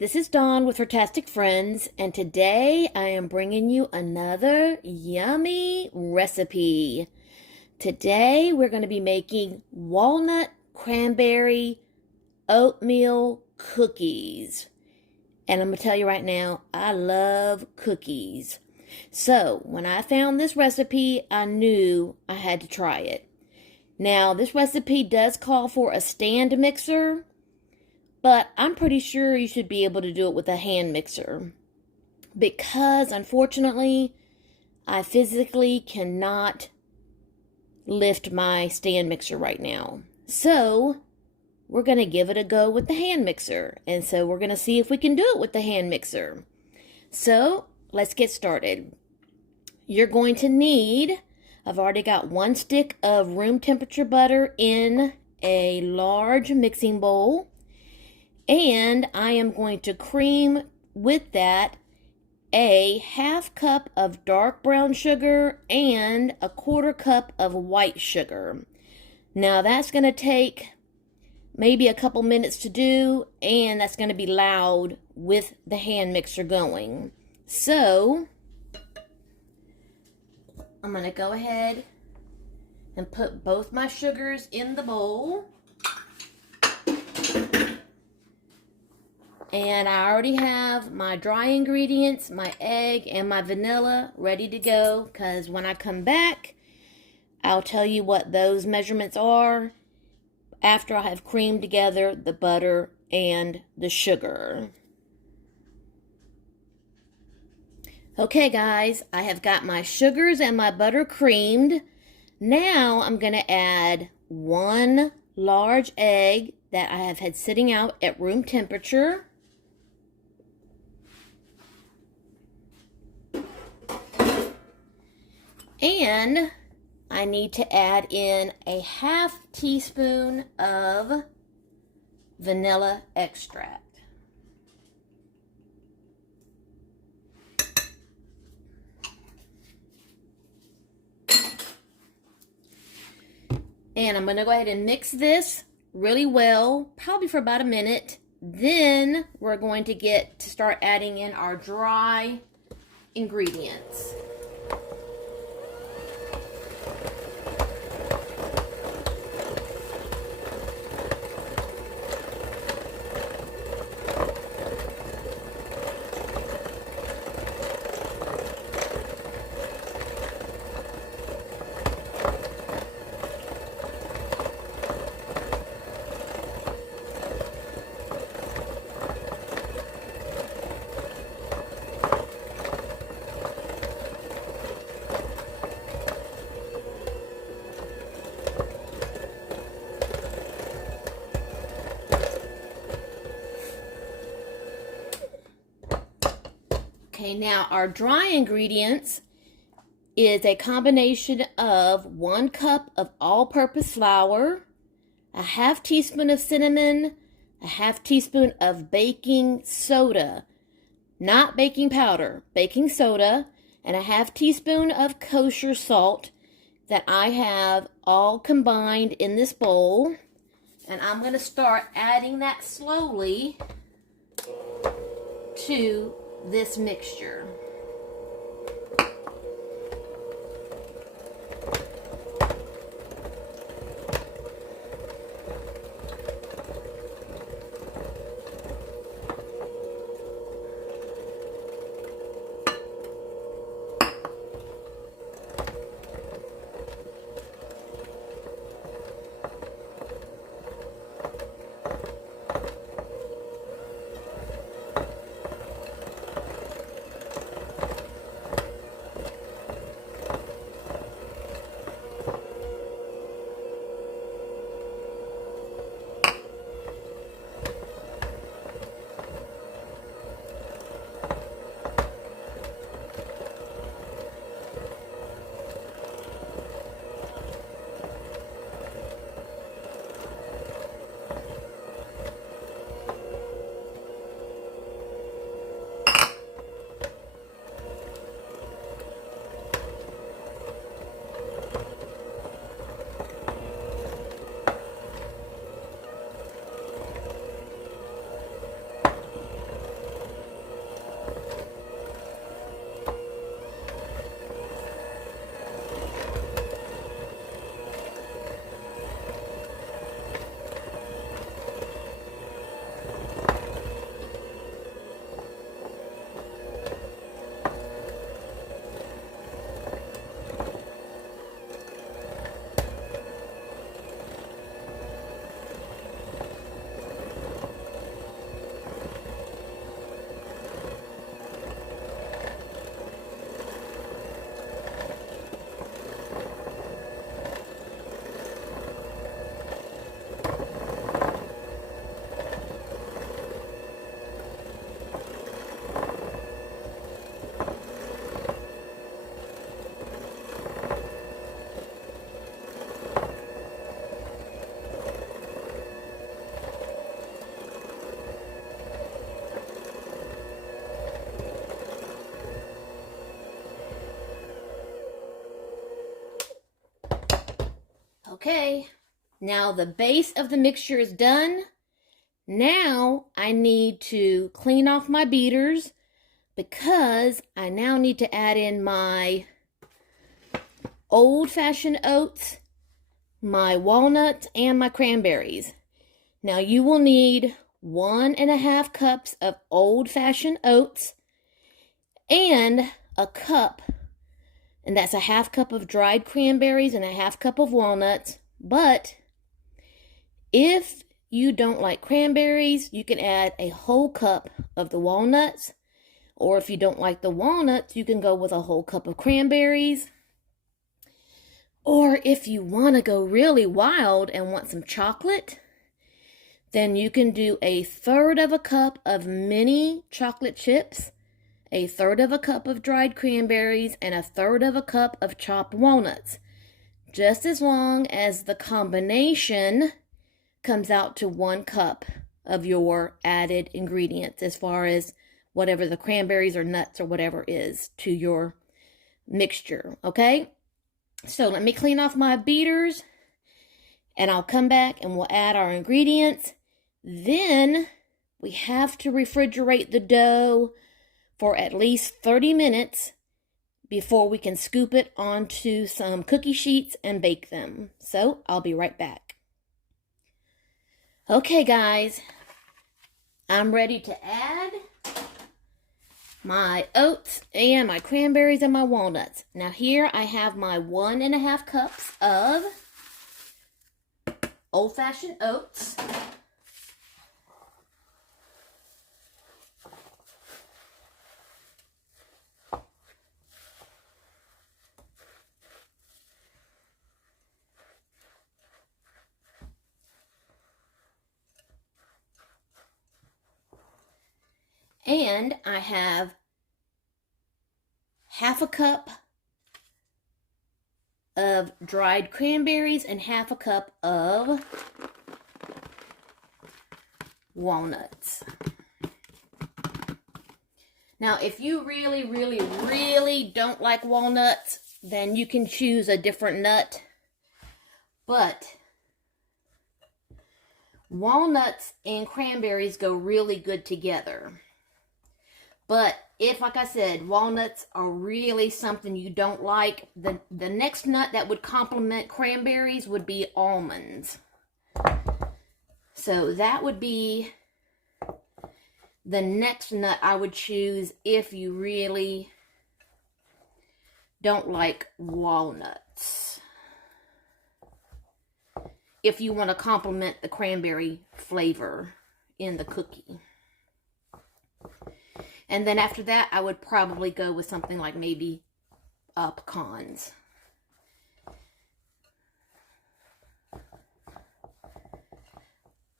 This is Dawn with Furtastic Friends, and today I am bringing you another yummy recipe. Today we're going to be making walnut cranberry oatmeal cookies. And I'm going to tell you right now, I love cookies. So when I found this recipe, I knew I had to try it. Now, this recipe does call for a stand mixer, but I'm pretty sure you should be able to do it with a hand mixer because, unfortunately, I physically cannot lift my stand mixer right now. So, we're going to give it a go with the hand mixer. And so, we're going to see if we can do it with the hand mixer. So, let's get started. You're going to need, I've already got 1 stick of room temperature butter in a large mixing bowl. And I am going to cream with that a 1/2 cup of dark brown sugar and a 1/4 cup of white sugar. Now that's going to take maybe a couple minutes to do, and that's going to be loud with the hand mixer going. So I'm going to go ahead and put both my sugars in the bowl. And I already have my dry ingredients, my egg, and my vanilla ready to go, because when I come back, I'll tell you what those measurements are after I have creamed together the butter and the sugar. Okay, guys, I have got my sugars and my butter creamed. Now I'm going to add 1 large egg that I have had sitting out at room temperature. And I need to add in a 1/2 teaspoon of vanilla extract. And I'm going to go ahead and mix this really well, probably for about a minute. Then we're going to start adding in our dry ingredients. Okay, now our dry ingredients is a combination of 1 cup of all-purpose flour, a 1/2 teaspoon of cinnamon, a 1/2 teaspoon of baking soda, not baking powder, baking soda, and a 1/2 teaspoon of kosher salt that I have all combined in this bowl. And I'm going to start adding that slowly to this mixture. Okay, now the base of the mixture is done. Now I need to clean off my beaters because I now need to add in my old-fashioned oats, my walnuts, and my cranberries. Now you will need 1.5 cups of old-fashioned oats and a cup, and that's a 1/2 cup of dried cranberries and a 1/2 cup of walnuts. But if you don't like cranberries, you can add a whole cup of the walnuts, or if you don't like the walnuts, you can go with a whole cup of cranberries. Or if you want to go really wild and want some chocolate, then you can do 1/3 cup of mini chocolate chips, 1/3 cup of dried cranberries, and 1/3 cup of chopped walnuts. Just as long as the combination comes out to 1 cup of your added ingredients, as far as whatever the cranberries or nuts or whatever is to your mixture, okay? So let me clean off my beaters, and I'll come back and we'll add our ingredients. Then we have to refrigerate the dough for at least 30 minutes before we can scoop it onto some cookie sheets and bake them. So I'll be right back. Okay, guys, I'm ready to add my oats and my cranberries and my walnuts. Now here I have my 1.5 cups of old-fashioned oats. And I have 1/2 cup of dried cranberries and 1/2 cup of walnuts. Now, if you really don't like walnuts, then you can choose a different nut. But walnuts and cranberries go really good together. But if, like I said, walnuts are really something you don't like, the next nut that would complement cranberries would be almonds. So that would be the next nut I would choose if you really don't like walnuts. If you want to complement the cranberry flavor in the cookie. And then after that, I would probably go with something like maybe pecans.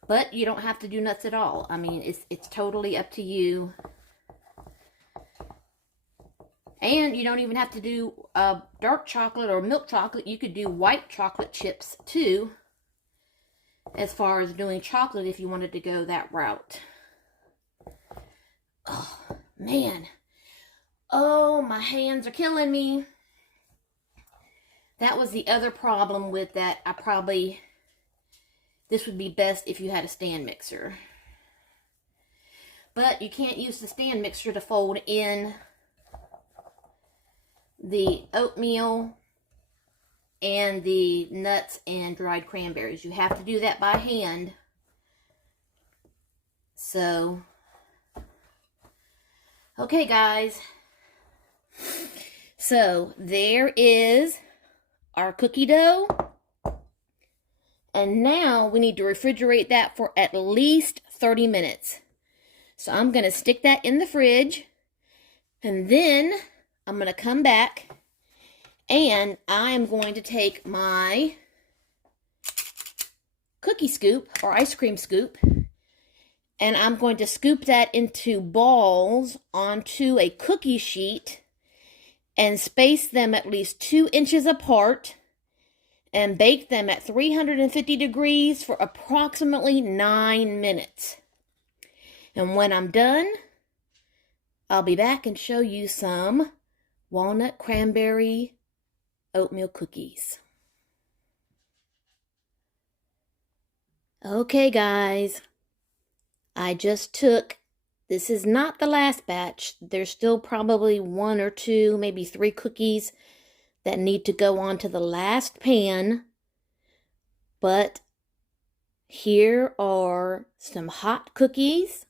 But you don't have to do nuts at all. I mean, it's totally up to you. And you don't even have to do dark chocolate or milk chocolate. You could do white chocolate chips too, as far as doing chocolate if you wanted to go that route. Oh, man. Oh, my hands are killing me. That was the other problem with that. This would be best if you had a stand mixer. But you can't use the stand mixer to fold in the oatmeal and the nuts and dried cranberries. You have to do that by hand. So, okay, guys. So, there is our cookie dough. And now we need to refrigerate that for at least 30 minutes. So I'm going to stick that in the fridge. And then I'm going to come back and I am going to take my cookie scoop or ice cream scoop, and I'm going to scoop that into balls onto a cookie sheet and space them at least 2 inches apart and bake them at 350 degrees for approximately 9 minutes. And when I'm done, I'll be back and show you some walnut cranberry oatmeal cookies. Okay, guys, I just took, this is not the last batch. There's still probably 1 or 2, maybe 3 cookies that need to go onto the last pan. But here are some hot cookies.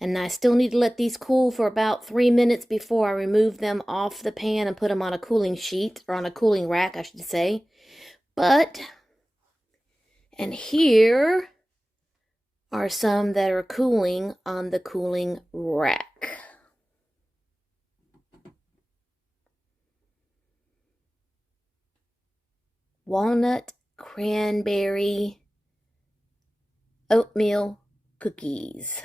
And I still need to let these cool for about 3 minutes before I remove them off the pan and put them on a cooling sheet, or on a cooling rack, I should say. And here are some that are cooling on the cooling rack. Walnut Cranberry Oatmeal Cookies.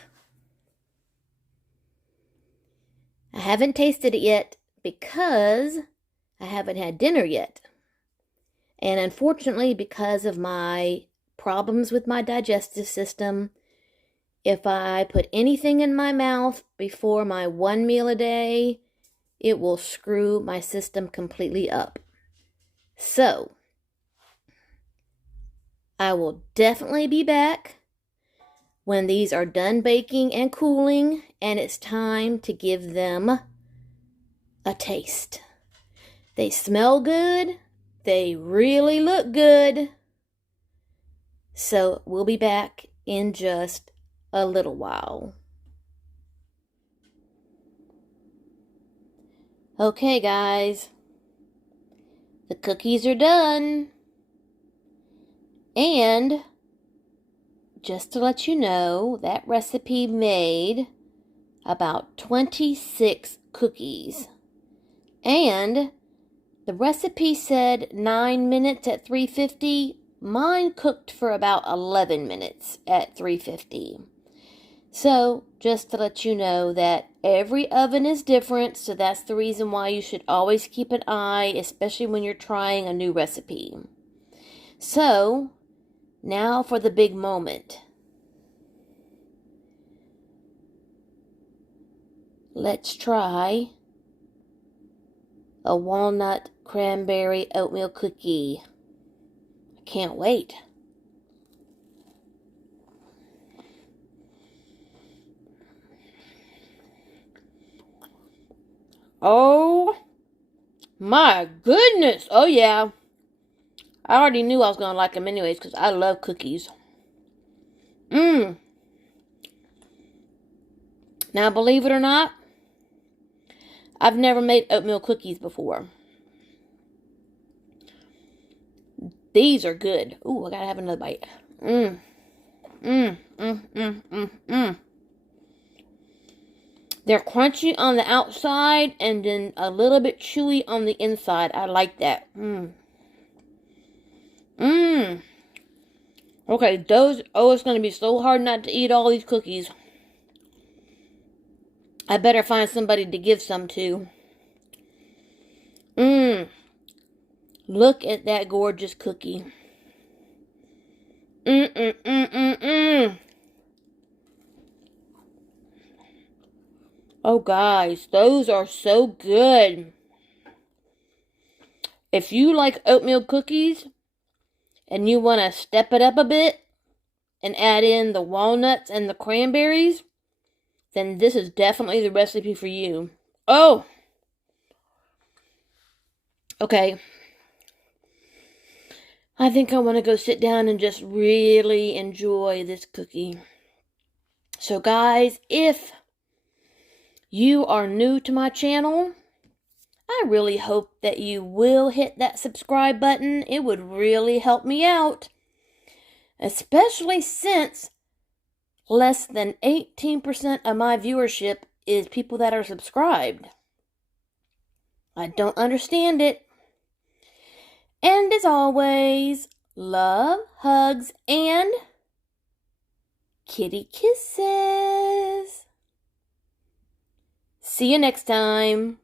I haven't tasted it yet because I haven't had dinner yet. And unfortunately, because of my problems with my digestive system, if I put anything in my mouth before my 1 meal a day, it will screw my system completely up. So, I will definitely be back when these are done baking and cooling, and it's time to give them a taste. They smell good. They really look good. So we'll be back in just a little while. Okay, guys. The cookies are done. And just to let you know, that recipe made about 26 cookies. And the recipe said 9 minutes at 350. Mine cooked for about 11 minutes at 350. So, just to let you know that every oven is different, so that's the reason why you should always keep an eye, especially when you're trying a new recipe. So, now for the big moment. Let's try a walnut cranberry oatmeal cookie. I can't wait. Oh my goodness. Oh yeah. I already knew I was going to like them anyways because I love cookies. Now, believe it or not, I've never made oatmeal cookies before. These are good. Ooh, I gotta have another bite. They're crunchy on the outside and then a little bit chewy on the inside. I like that. Okay, it's gonna be so hard not to eat all these cookies. I better find somebody to give some to. Look at that gorgeous cookie. Oh, guys, those are so good. If you like oatmeal cookies and you want to step it up a bit and add in the walnuts and the cranberries, then this is definitely the recipe for you. Oh! Okay. I think I want to go sit down and just really enjoy this cookie. So, guys, if you are new to my channel, I really hope that you will hit that subscribe button. It would really help me out, especially since less than 18% of my viewership is people that are subscribed. I don't understand it. And as always, love, hugs, and kitty kisses. See you next time.